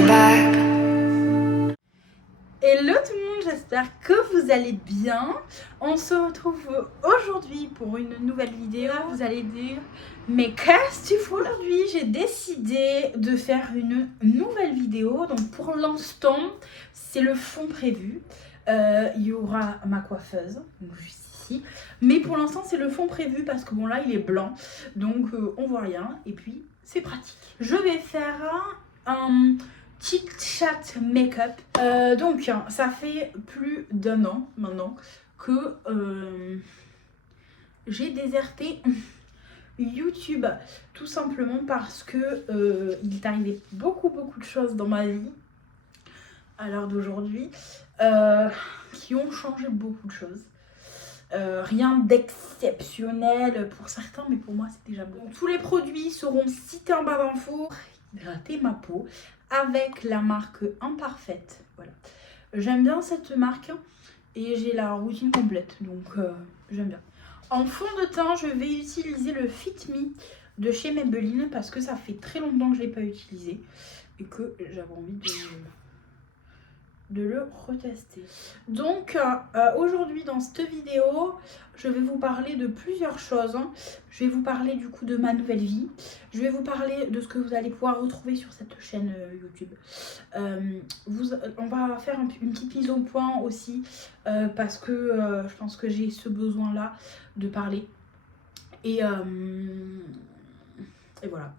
your back. Hello tout le monde, j'espère que vous allez bien. On se retrouve aujourd'hui pour une nouvelle vidéo. Vous allez dire, mais qu'est-ce que tu fous? Aujourd'hui, j'ai décidé de faire une nouvelle vidéo. Donc pour l'instant, c'est le fond prévu. Il y aura ma coiffeuse, donc juste ici. Mais pour l'instant, c'est le fond prévu parce que bon là, il est blanc. Donc on voit rien et puis c'est pratique. Je vais faire un Chit Chat Make-up. Donc, ça fait plus d'1 an maintenant que j'ai déserté YouTube, tout simplement parce que il est arrivé beaucoup de choses dans ma vie à l'heure d'aujourd'hui qui ont changé beaucoup de choses. Rien d'exceptionnel pour certains, mais pour moi c'est déjà bon. Tous les produits seront cités en barre d'infos. Hydrater ma peau avec la marque Imparfaite. Voilà. J'aime bien cette marque et j'ai la routine complète, donc j'aime bien. En fond de teint, je vais utiliser le Fit Me de chez Maybelline parce que ça fait très longtemps que je ne l'ai pas utilisé et que j'avais envie de le retester. Donc aujourd'hui dans cette vidéo, je vais vous parler de plusieurs choses. Je vais vous parler du coup de ma nouvelle vie. Je vais vous parler de ce que vous allez pouvoir retrouver sur cette chaîne YouTube. On va faire une petite mise au point aussi parce que je pense que j'ai ce besoin là de parler. Et voilà.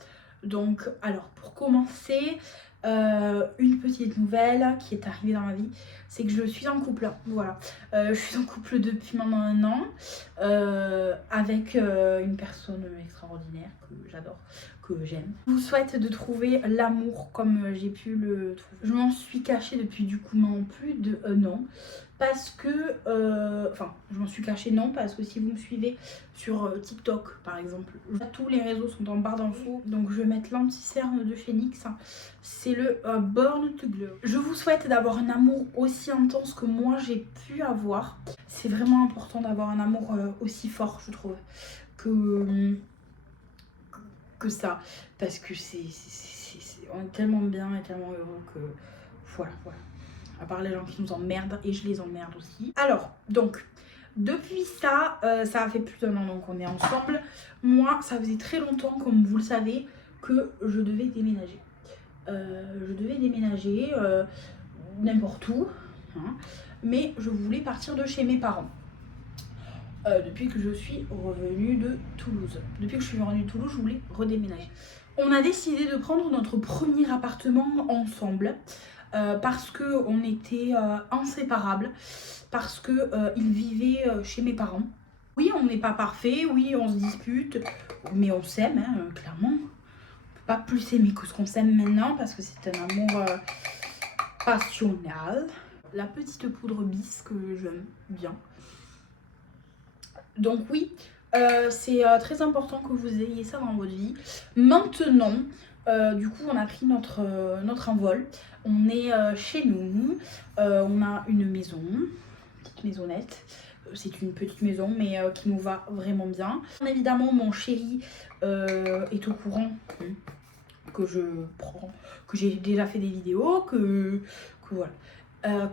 Donc alors pour commencer, une petite nouvelle qui est arrivée dans ma vie, c'est que je suis en couple. Voilà, je suis en couple depuis maintenant 1 an avec une personne extraordinaire que j'adore, que j'aime. Je vous souhaite de trouver l'amour comme j'ai pu le trouver. Je m'en suis cachée depuis du coup non plus de 1 an parce que enfin je m'en suis cachée non parce que si vous me suivez sur TikTok par exemple, tous les réseaux sont en barre d'infos, donc je vais mettre l'anti-cerne de chez NYX. C'est le Born to Glow. Je vous souhaite d'avoir un amour aussi intense que moi j'ai pu avoir. C'est vraiment important d'avoir un amour aussi fort, je trouve, que ça, parce que on est tellement bien et tellement heureux que voilà. À part les gens qui nous emmerdent, et je les emmerde aussi. Alors, donc, depuis ça, ça a fait plus d'1 an donc on est ensemble. Moi, ça faisait très longtemps, comme vous le savez, que je devais déménager. N'importe où, hein, mais je voulais partir de chez mes parents. Depuis que je suis revenue de Toulouse. Depuis que je suis revenue de Toulouse, je voulais redéménager. On a décidé de prendre notre premier appartement ensemble. Parce qu'on était inséparables, parce qu'ils vivaient chez mes parents. Oui, on n'est pas parfait, oui, on se dispute, mais on s'aime, hein, clairement. On ne peut pas plus s'aimer que ce qu'on s'aime maintenant, parce que c'est un amour passionnel. La petite poudre bis que j'aime bien. Donc oui, c'est très important que vous ayez ça dans votre vie. Maintenant, du coup, on a pris notre envol. On est chez nous. On a une maison, une petite maisonnette. C'est une petite maison, mais qui nous va vraiment bien. Évidemment, mon chéri est au courant que j'ai déjà fait des vidéos, que voilà.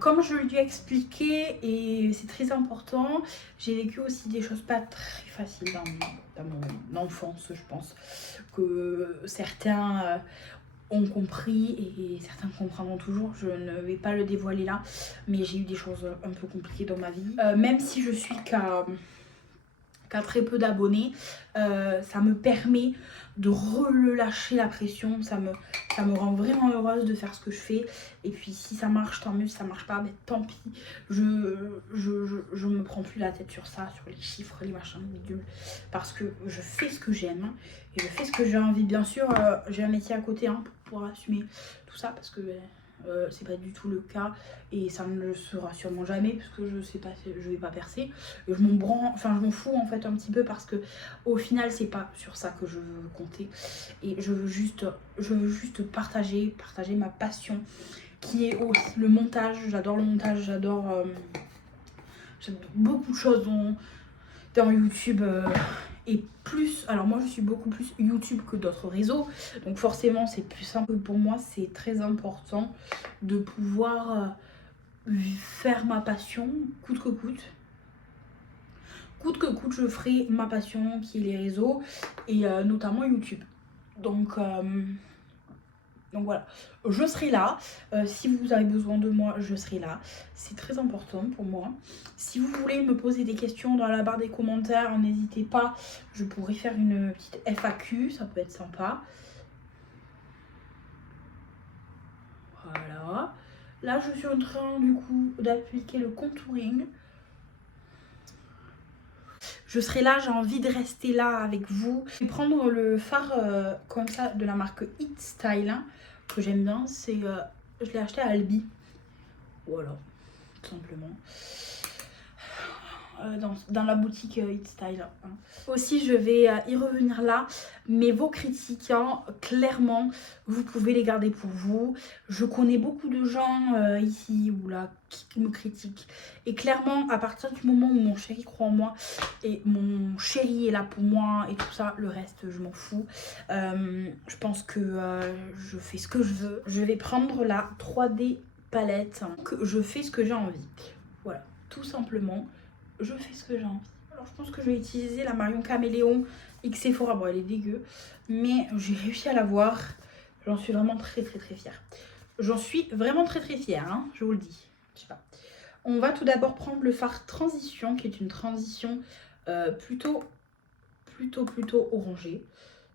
Comme je lui ai expliqué, et c'est très important, j'ai vécu aussi des choses pas très faciles dans mon enfance, je pense, que certains ont compris et certains comprendront toujours. Je ne vais pas le dévoiler là, mais j'ai eu des choses un peu compliquées dans ma vie. Même si je suis qu'à très peu d'abonnés, ça me permet de relâcher la pression, ça me rend vraiment heureuse de faire ce que je fais. Et puis si ça marche, tant mieux, si ça marche pas, ben, tant pis. Je me prends plus la tête sur ça, sur les chiffres, les machins, les bidules, parce que je fais ce que j'aime et je fais ce que j'ai envie. Bien sûr, j'ai un métier à côté hein, pour pouvoir assumer tout ça, parce que c'est pas du tout le cas et ça ne le sera sûrement jamais parce que je sais pas, je vais pas percer. Je m'en fous en fait un petit peu parce que au final c'est pas sur ça que je veux compter et je veux juste partager ma passion qui est aussi le montage. J'adore le montage, j'adore beaucoup de choses dans YouTube est plus... Alors moi je suis beaucoup plus YouTube que d'autres réseaux, donc forcément c'est plus simple pour moi, c'est très important de pouvoir faire ma passion coûte que coûte. Coûte que coûte, je ferai ma passion qui est les réseaux et notamment YouTube. Donc voilà, je serai là. Si vous avez besoin de moi, je serai là. C'est très important pour moi. Si vous voulez me poser des questions dans la barre des commentaires, n'hésitez pas. Je pourrais faire une petite FAQ, ça peut être sympa. Voilà. Là, je suis en train du coup d'appliquer le contouring. Je serai là, j'ai envie de rester là avec vous. Je vais prendre le fard comme ça de la marque It Style, hein, que j'aime bien. Je l'ai acheté à Albi. Voilà, tout simplement. Dans la boutique It Style. Hein. Aussi, je vais y revenir là. Mais vos critiques, hein, clairement, vous pouvez les garder pour vous. Je connais beaucoup de gens ici ou là qui me critiquent. Et clairement, à partir du moment où mon chéri croit en moi et mon chéri est là pour moi et tout ça, le reste, je m'en fous. Je pense que je fais ce que je veux. Je vais prendre la 3D palette. Hein, que je fais ce que j'ai envie. Voilà, tout simplement. Je fais ce que j'ai envie. Alors je pense que je vais utiliser la Marion Caméléon X Sephora. Bon, elle est dégueu, mais j'ai réussi à l'avoir. J'en suis vraiment très fière. J'en suis vraiment très fière, hein, je vous le dis. Je sais pas. On va tout d'abord prendre le fard Transition, qui est une transition plutôt orangée.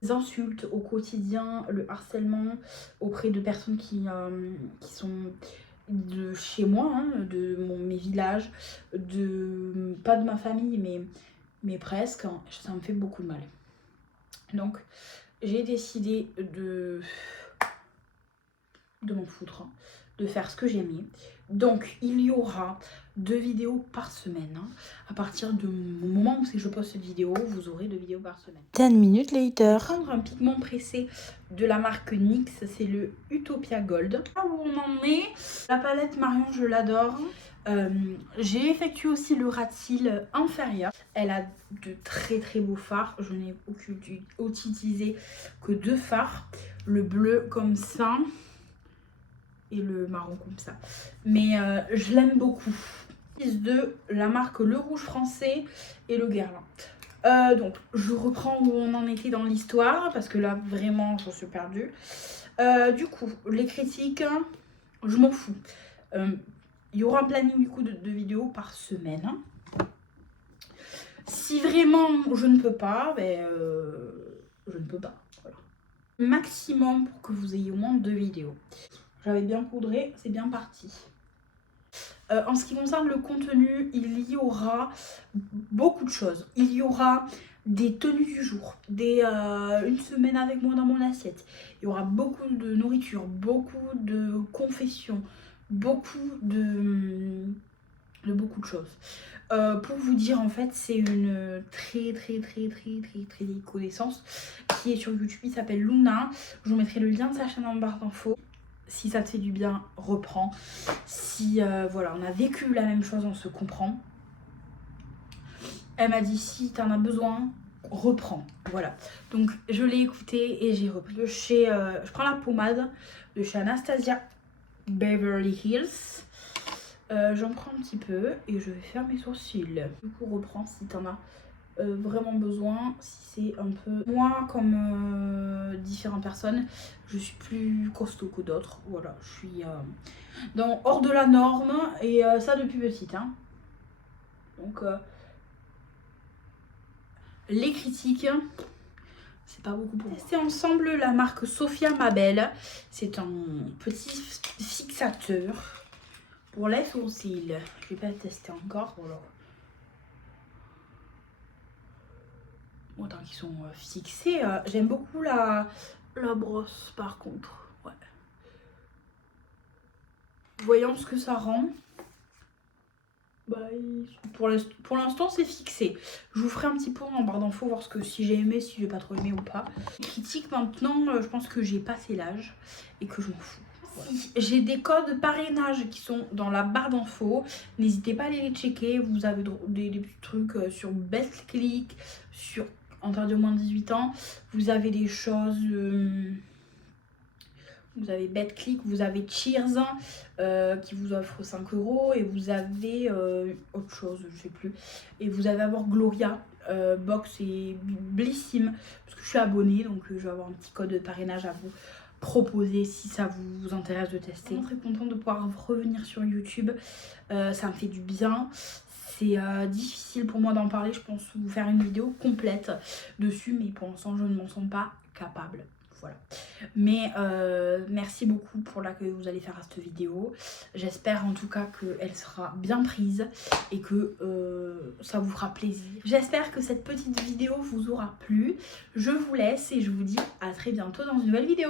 Les insultes au quotidien, le harcèlement auprès de personnes qui sont de chez moi, hein, de mes villages, pas de ma famille, mais presque, hein, ça me fait beaucoup de mal. Donc, j'ai décidé de m'en foutre, hein, de faire ce que j'aimais. Donc, il y aura 2 vidéos par semaine. Hein. À partir du moment où je poste cette vidéo, vous aurez 2 vidéos par semaine. 10 minutes later. Prendre un pigment pressé de la marque NYX, c'est le Utopia Gold. Là où on en est, la palette Marion, je l'adore. J'ai effectué aussi le ras de cils inférieur. Elle a de très beaux fards. Je n'ai utilisé que 2 fards. Le bleu comme ça et le marron comme ça. Mais je l'aime beaucoup. De la marque Le Rouge Français et le Guerlain. Donc je reprends où on en était dans l'histoire parce que là vraiment je suis perdue. Du coup les critiques, je m'en fous. Il y aura un planning du coup de vidéos par semaine. Si vraiment je ne peux pas, je ne peux pas. Voilà. Maximum pour que vous ayez au moins 2 vidéos. J'avais bien poudré, c'est bien parti. En ce qui concerne le contenu, il y aura beaucoup de choses. Il y aura des tenues du jour, une semaine avec moi dans mon assiette. Il y aura beaucoup de nourriture, beaucoup de confessions, beaucoup de choses. Pour vous dire, en fait, c'est une très vieille connaissance qui est sur YouTube. Il s'appelle Luna. Je vous mettrai le lien de sa chaîne en barre d'infos. Si ça te fait du bien, reprends. Si voilà, on a vécu la même chose, on se comprend. Elle m'a dit si tu en as besoin, reprends. Voilà. Donc je l'ai écouté et j'ai repris. Je prends la pommade de chez Anastasia Beverly Hills. J'en prends un petit peu et je vais faire mes sourcils. Du coup, reprends si tu en as vraiment besoin. Si c'est un peu moi comme différentes personnes, je suis plus costaud que d'autres. Voilà, je suis hors de la norme et ça depuis petite, hein. Donc les critiques, c'est pas beaucoup pour moi. Tester ensemble la marque Sophia Mabel. C'est un petit fixateur pour les sourcils. Je vais pas le tester encore. Voilà. Bon, tant qu'ils sont fixés, j'aime beaucoup la brosse par contre. Ouais. Voyons ce que ça rend. Bah, pour l'instant c'est fixé. Je vous ferai un petit peu en barre d'infos, voir si j'ai aimé, si j'ai pas trop aimé ou pas. Critique maintenant, je pense que j'ai passé l'âge et que je m'en fous. Si j'ai des codes parrainage qui sont dans la barre d'infos, n'hésitez pas à aller les checker. Vous avez des petits trucs sur Best Click, sur interdit aux moins de 18 ans. Vous avez des choses... vous avez BetClick, vous avez Cheers qui vous offre 5 € et vous avez autre chose, je sais plus. Et vous avez avoir Gloria, Box et Blissim, parce que je suis abonnée, donc je vais avoir un petit code de parrainage à vous proposer si ça vous intéresse de tester. Je suis très contente de pouvoir revenir sur YouTube, ça me fait du bien. C'est difficile pour moi d'en parler, je pense vous faire une vidéo complète dessus, mais pour l'instant je ne m'en sens pas capable. Voilà. Mais merci beaucoup pour l'accueil que vous allez faire à cette vidéo. J'espère en tout cas qu'elle sera bien prise et que ça vous fera plaisir. J'espère que cette petite vidéo vous aura plu. Je vous laisse et je vous dis à très bientôt dans une nouvelle vidéo.